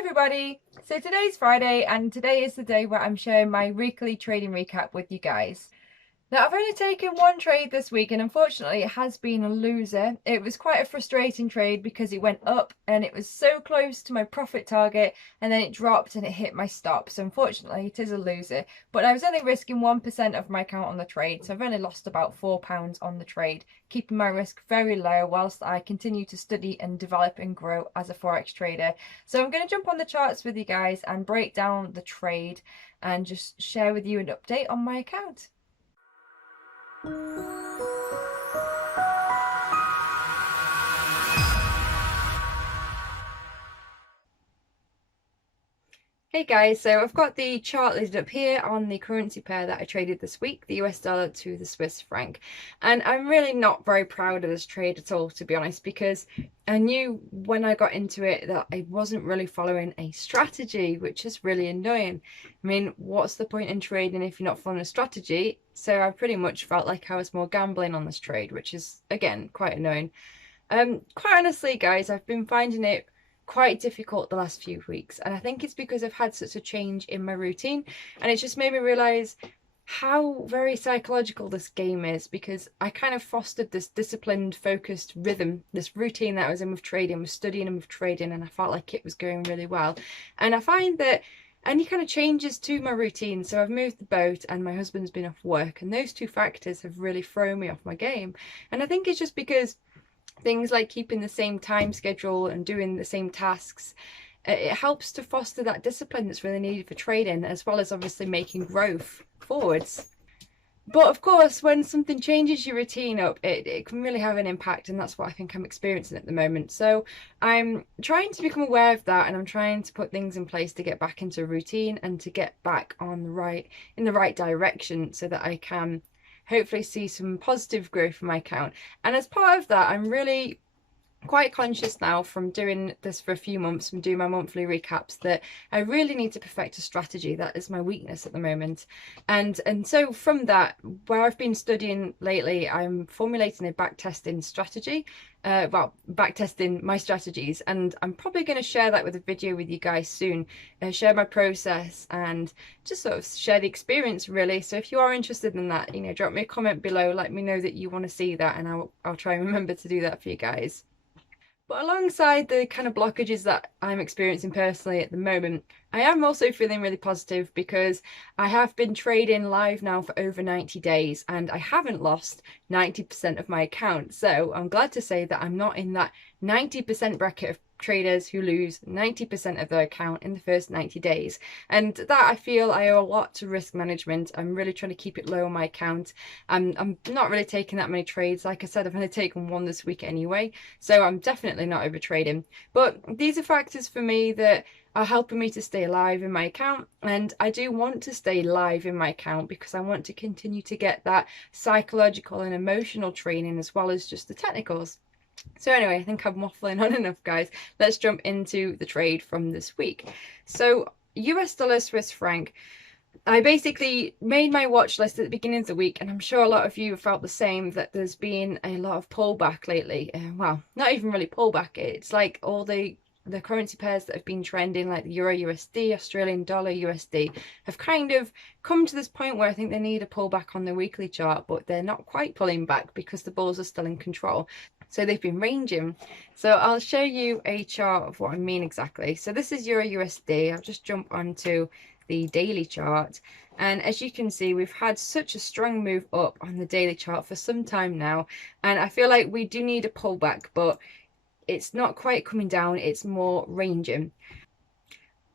everybody! So today's Friday and today is the day where I'm sharing my weekly trading recap with you guys. Now I've only taken one trade this week and unfortunately it has been a loser. It was quite a frustrating trade because it went up and it was so close to my profit target and then it dropped and it hit my stop. So unfortunately it is a loser, but I was only risking 1% of my account on the trade, so I've only lost about £4 on the trade, keeping my risk very low whilst I continue to study and develop and grow as a Forex trader. So I'm going to jump on the charts with you guys and break down the trade and just share with you an update on my account. Hey guys, so I've got the chart listed up here on the currency pair that I traded this week, the US dollar to the Swiss franc. And I'm really not very proud of this trade at all, to be honest, because I knew when I got into it that I wasn't really following a strategy, which is really annoying. I mean, what's the point in trading if you're not following a strategy? So I pretty much felt like I was more gambling on this trade, which is, again, quite annoying. Quite honestly, guys, I've been finding it quite difficult the last few weeks, and I think it's because I've had such a change in my routine, and it's just made me realize how very psychological this game is, because I kind of fostered this disciplined, focused rhythm, this routine that I was in with trading, with studying and with trading, and I felt like it was going really well. And I find that any kind of changes to my routine, so I've moved the boat and my husband's been off work, and those two factors have really thrown me off my game. And I think it's just because things like keeping the same time schedule and doing the same tasks, it helps to foster that discipline that's really needed for trading, as well as obviously making growth forwards. But of course, when something changes your routine up, it can really have an impact, and that's what I think I'm experiencing at the moment. So I'm trying to become aware of that, and I'm trying to put things in place to get back into routine and to get back on in the right direction, so that I can hopefully see some positive growth in my account. And as part of that, I'm really quite conscious now, from doing this for a few months, from doing my monthly recaps, that I really need to perfect a strategy. That is my weakness at the moment. And so from that, where I've been studying lately, I'm formulating a backtesting strategy. Backtesting my strategies, and I'm probably going to share that with a video with you guys soon, share my process and just sort of share the experience, really. So if you are interested in that, you know, drop me a comment below, let me know that you want to see that, and I'll try and remember to do that for you guys. But alongside the kind of blockages that I'm experiencing personally at the moment, I am also feeling really positive, because I have been trading live now for over 90 days and I haven't lost 90% of my account. So I'm glad to say that I'm not in that 90% bracket of traders who lose 90% of their account in the first 90 days. And that, I feel, I owe a lot to risk management. I'm really trying to keep it low on my account. I'm not really taking that many trades. Like I said, I've only taken one this week anyway, so I'm definitely not over trading. But these are factors for me that are helping me to stay alive in my account, and I do want to stay live in my account because I want to continue to get that psychological and emotional training as well as just the technicals. So anyway, I think I'm waffling on enough, guys. Let's jump into the trade from this week. So US dollar Swiss franc, I basically made my watch list at the beginning of the week, and I'm sure a lot of you have felt the same, that there's been a lot of pullback lately. Well, not even really pullback, it's like all the currency pairs that have been trending, like the Euro USD, Australian dollar USD, have kind of come to this point where I think they need a pullback on the weekly chart, but they're not quite pulling back because the bulls are still in control. So they've been ranging. So I'll show you a chart of what I mean exactly. So this is Euro USD. I'll just jump onto the daily chart, and as you can see, we've had such a strong move up on the daily chart for some time now, and I feel like we do need a pullback, but it's not quite coming down, it's more ranging.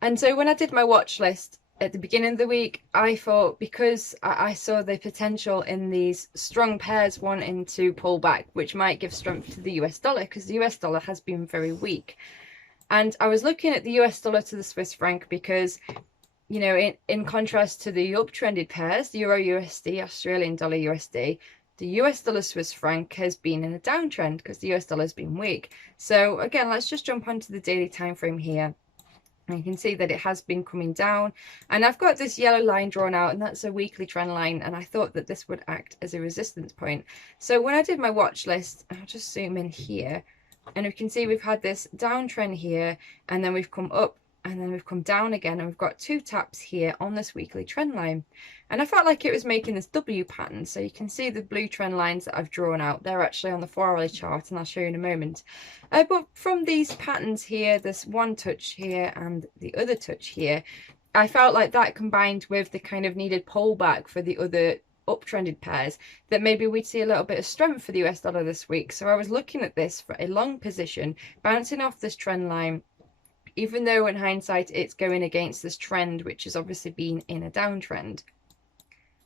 And so when I did my watch list at the beginning of the week, I thought, because I saw the potential in these strong pairs wanting to pull back, which might give strength to the US dollar, because the US dollar has been very weak. And I was looking at the US dollar to the Swiss franc because, you know, in contrast to the uptrended pairs, the Euro USD, Australian dollar USD, the US dollar Swiss franc has been in a downtrend because the US dollar has been weak. So again, let's just jump onto the daily time frame here. And you can see that it has been coming down, and I've got this yellow line drawn out, and that's a weekly trend line, and I thought that this would act as a resistance point. So when I did my watch list, I'll just zoom in here, and we can see we've had this downtrend here, and then we've come up and then we've come down again, and we've got 2 taps here on this weekly trend line. And I felt like it was making this W pattern. So you can see the blue trend lines that I've drawn out, they're actually on the 4-hourly chart, and I'll show you in a moment. But from these patterns here, this one touch here and the other touch here, I felt like that combined with the kind of needed pullback for the other uptrended pairs, that maybe we'd see a little bit of strength for the US dollar this week. So I was looking at this for a long position, bouncing off this trend line, even though in hindsight it's going against this trend, which has obviously been in a downtrend.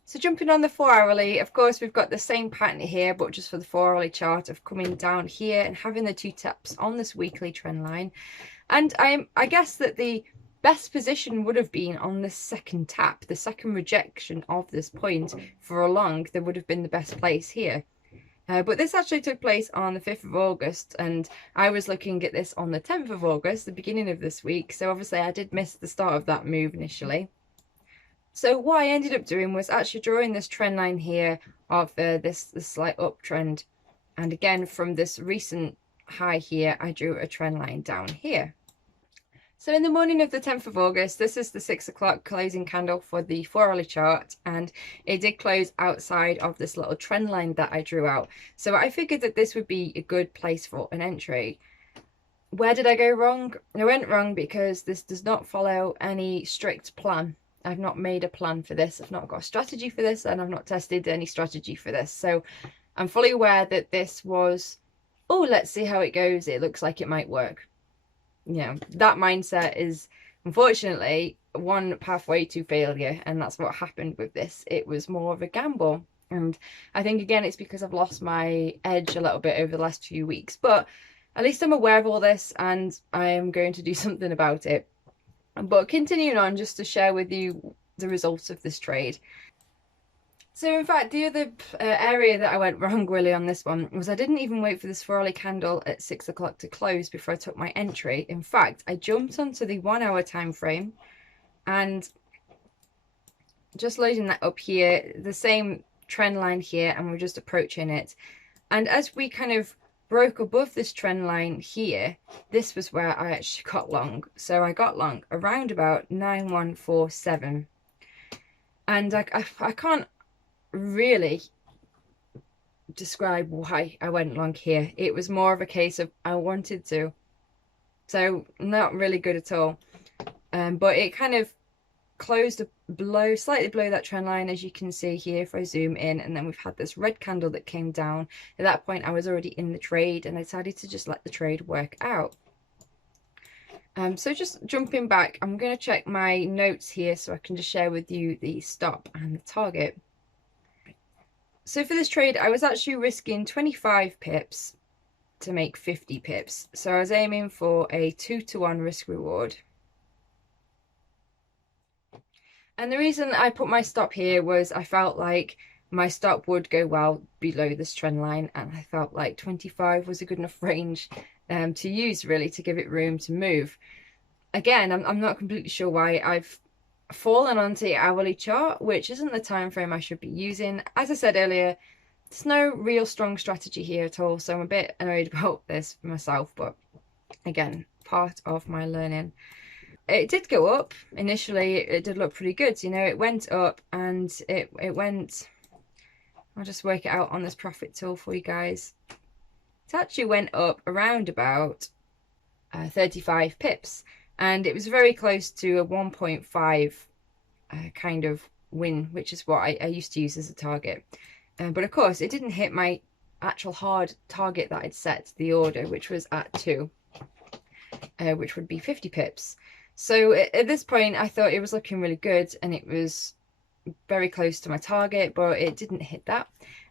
So jumping on the 4-hourly, of course, we've got the same pattern here, but just for the 4-hourly chart of coming down here and having the 2 taps on this weekly trend line. And I guess that the best position would have been on the second tap, the second rejection of this point for a long. There would have been the best place here. But this actually took place on the 5th of August, and I was looking at this on the 10th of August, the beginning of this week. So obviously I did miss the start of that move initially. So what I ended up doing was actually drawing this trend line here of this slight uptrend. And again, from this recent high here, I drew a trend line down here. So in the morning of the 10th of August, this is the 6 o'clock closing candle for the 4-hourly chart, and it did close outside of this little trend line that I drew out. So I figured that this would be a good place for an entry. Where did I go wrong? I went wrong because this does not follow any strict plan. I've not made a plan for this. I've not got a strategy for this, and I've not tested any strategy for this. So I'm fully aware that this was, oh, let's see how it goes. It looks like it might work. You know, that mindset is unfortunately one pathway to failure, and that's what happened with this. It was more of a gamble, and I think again it's because I've lost my edge a little bit over the last few weeks, but at least I'm aware of all this and I am going to do something about it. But continuing on, just to share with you the results of this trade. So in fact, the other area that I went wrong really on this one was I didn't even wait for this 4-hourly candle at 6 o'clock to close before I took my entry. In fact, I jumped onto the 1-hour time frame and just loading that up here, the same trend line here, and we're just approaching it. And as we kind of broke above this trend line here, this was where I actually got long. So I got long around about 9147. And I can't really describe why I went long here. It was more of a case of I wanted to, so not really good at all. But it kind of closed below, slightly below that trend line, as you can see here if I zoom in, and then we've had this red candle that came down. At that point I was already in the trade, and I decided to just let the trade work out. So just jumping back, I'm going to check my notes here so I can just share with you the stop and the target. So for this trade, I was actually risking 25 pips to make 50 pips. So I was aiming for a 2-to-1 risk reward. And the reason I put my stop here was I felt like my stop would go well below this trend line, and I felt like 25 was a good enough range to use really to give it room to move. Again, I'm not completely sure why I've fallen onto the hourly chart, which isn't the time frame I should be using. As I said earlier, there's no real strong strategy here at all, so I'm a bit annoyed about this for myself, but again, part of my learning. It did go up initially. It did look pretty good, you know. It went up, and it went, I'll just work it out on this profit tool for you guys. It actually went up around about 35 pips, and it was very close to a 1.5 kind of win, which is what I used to use as a target. But of course, it didn't hit my actual hard target that I'd set the order, which was at 2, which would be 50 pips. So at this point, I thought it was looking really good, and it was very close to my target, but it didn't hit that.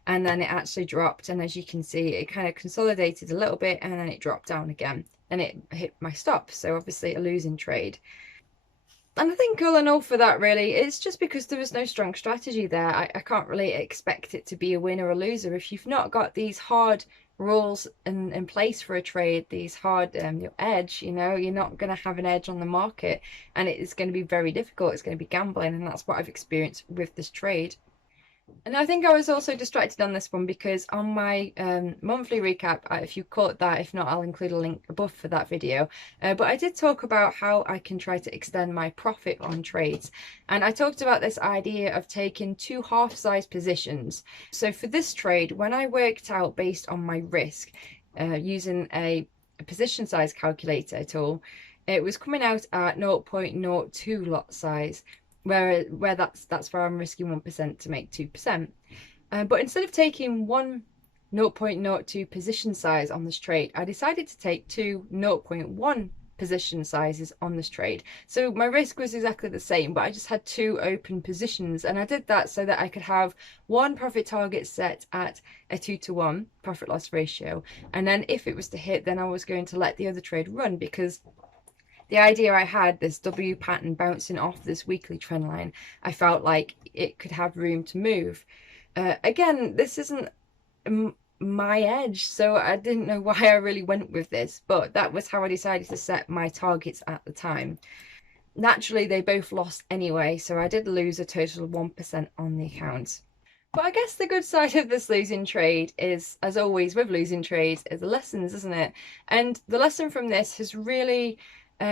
And then it actually dropped, and as you can see, it kind of consolidated a little bit, and then it dropped down again, and it hit my stop. So obviously a losing trade. And I think all in all for that, really, it's just because there was no strong strategy there. I can't really expect it to be a win or a loser if you've not got these hard rules in place for a trade, these hard your edge. You know, you're not going to have an edge on the market, and it's going to be very difficult. It's going to be gambling, and that's what I've experienced with this trade. And I think I was also distracted on this one because on my monthly recap, if you call it that, if not, I'll include a link above for that video. But I did talk about how I can try to extend my profit on trades. And I talked about this idea of taking 2 half-size positions. So for this trade, when I worked out based on my risk, using a position size calculator tool, it was coming out at 0.02 lot size. Where that's where I'm risking 1% to make 2%. But instead of taking one 0.02 position size on this trade, I decided to take 2 0.1 position sizes on this trade. So my risk was exactly the same, but I just had 2 open positions, and I did that so that I could have one profit target set at a 2-to-1 profit loss ratio, and then if it was to hit, then I was going to let the other trade run, because the idea I had, this W pattern bouncing off this weekly trend line, I felt like it could have room to move. Again, this isn't my edge, so I didn't know why I really went with this, but that was how I decided to set my targets at the time. Naturally, they both lost anyway, so I did lose a total of 1% on the account. But I guess the good side of this losing trade is, as always with losing trades, is the lessons, isn't it? And the lesson from this has really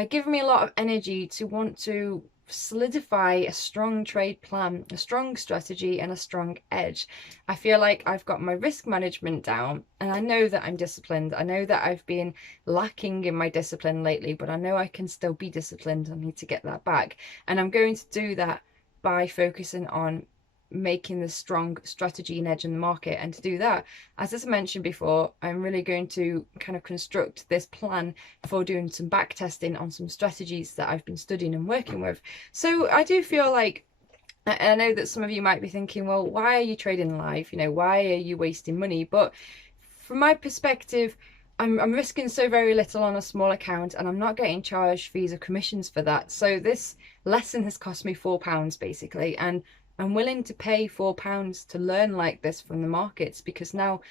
given me a lot of energy to want to solidify a strong trade plan, a strong strategy, and a strong edge. I feel like I've got my risk management down, and I know that I'm disciplined. I know that I've been lacking in my discipline lately, but I know I can still be disciplined. I need to get that back, and I'm going to do that by focusing on making the strong strategy and edge in the market. And to do that, as I mentioned before, I'm really going to kind of construct this plan for doing some back testing on some strategies that I've been studying and working with. So I do feel like, I know that some of you might be thinking, well, why are you trading live? You know, why are you wasting money? But from my perspective, I'm risking so very little on a small account, and I'm not getting charged fees or commissions for that. So this lesson has cost me £4 basically, and I'm willing to pay £4 to learn like this from the markets, because now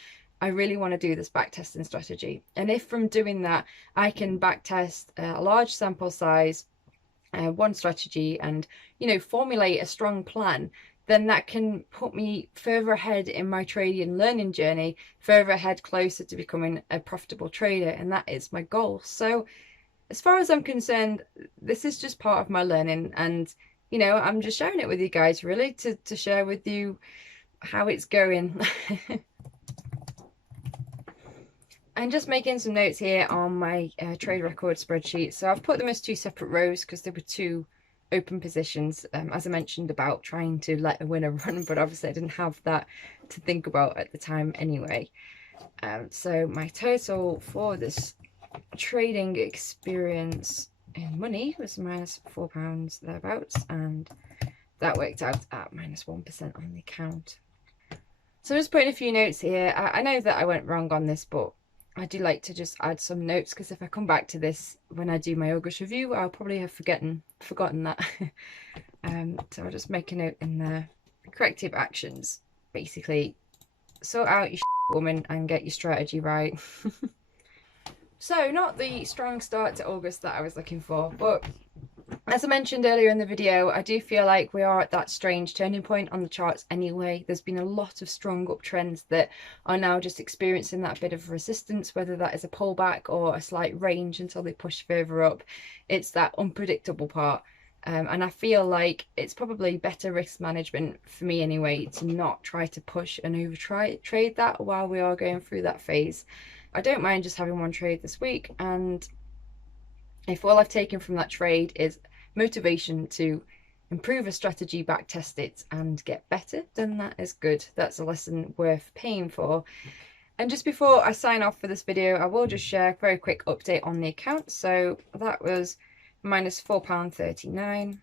I really want to do this backtesting strategy. And if from doing that I can backtest a large sample size, one strategy, and formulate a strong plan, then that can put me further ahead in my trading and learning journey, further ahead, closer to becoming a profitable trader, and that is my goal. So as far as I'm concerned, this is just part of my learning, and I'm just sharing it with you guys, really, to share with you how it's going. I'm just making some notes here on my trade record spreadsheet. So I've put them as 2 separate rows because there were 2 open positions, as I mentioned about trying to let a winner run, but obviously I didn't have that to think about at the time anyway. So my total for this trading experience in money was minus £4 thereabouts, and that worked out at minus 1% on the account. So I'm just putting a few notes here. I know that I went wrong on this, but I do like to just add some notes, because if I come back to this when I do my August review, I'll probably have forgotten that. So I'll just make a note in there. Corrective actions, basically sort out your woman and get your strategy right. So not the strong start to August that I was looking for, but as I mentioned earlier in the video, I do feel like we are at that strange turning point on the charts anyway. There's been a lot of strong uptrends that are now just experiencing that bit of resistance, whether that is a pullback or a slight range until they push further up. It's that unpredictable part. And I feel like it's probably better risk management for me anyway to not try to push and trade that while we are going through that phase. I don't mind just having one trade this week, and if all I've taken from that trade is motivation to improve a strategy, back test it, and get better, then that is good. That's a lesson worth paying for. And just before I sign off for this video, I will just share a very quick update on the account. So that was minus £4.39.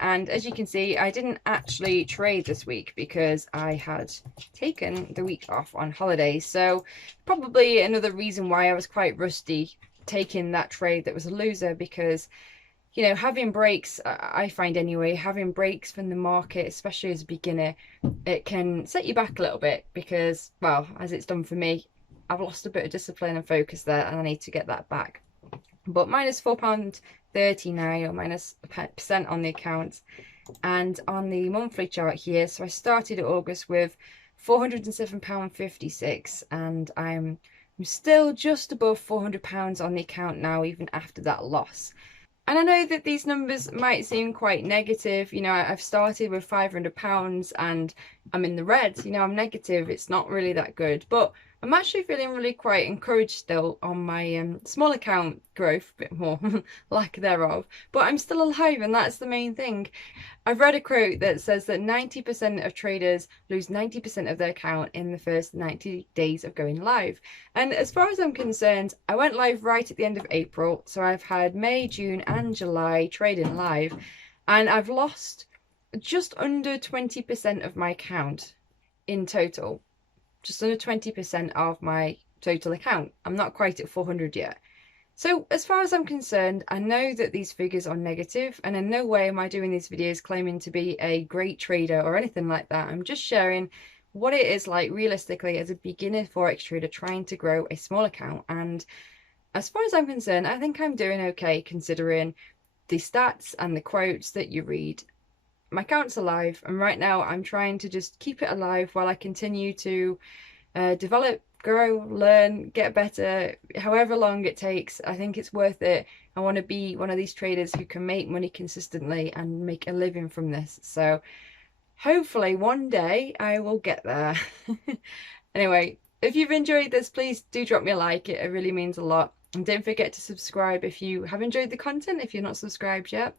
And as you can see, I didn't actually trade this week because I had taken the week off on holiday. So probably another reason why I was quite rusty taking that trade that was a loser, because having breaks, I find anyway, having breaks from the market, especially as a beginner, it can set you back a little bit, because, well, as it's done for me, I've lost a bit of discipline and focus there, and I need to get that back. But minus £4.39 or minus % on the account. And on the monthly chart here, so I started August with £407.56, and I'm still just above £400 on the account now, even after that loss. And I know that these numbers might seem quite negative. You know, I've started with £500 and I'm in the red. You know, I'm negative. It's not really that good. But I'm actually feeling really quite encouraged still on my small account growth, a bit more lack thereof. But I'm still alive, and that's the main thing. I've read a quote that says that 90% of traders lose 90% of their account in the first 90 days of going live. And as far as I'm concerned, I went live right at the end of April. So I've had May, June and July trading live, and I've lost just under 20% of my account in total. Just under 20% of my total account. I'm not quite at 400 yet. So as far as I'm concerned, I know that these figures are negative, and in no way am I doing these videos claiming to be a great trader or anything like that. I'm just sharing what it is like realistically as a beginner Forex trader trying to grow a small account. And as far as I'm concerned, I think I'm doing okay considering the stats and the quotes that you read. My account's alive, and right now I'm trying to just keep it alive while I continue to develop, grow, learn, get better, however long it takes. I think it's worth it. I want to be one of these traders who can make money consistently and make a living from this. So hopefully one day I will get there. Anyway, if you've enjoyed this, please do drop me a like. It really means a lot. And don't forget to subscribe if you have enjoyed the content, if you're not subscribed yet.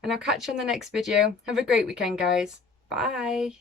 And I'll catch you on the next video. Have a great weekend, guys. Bye.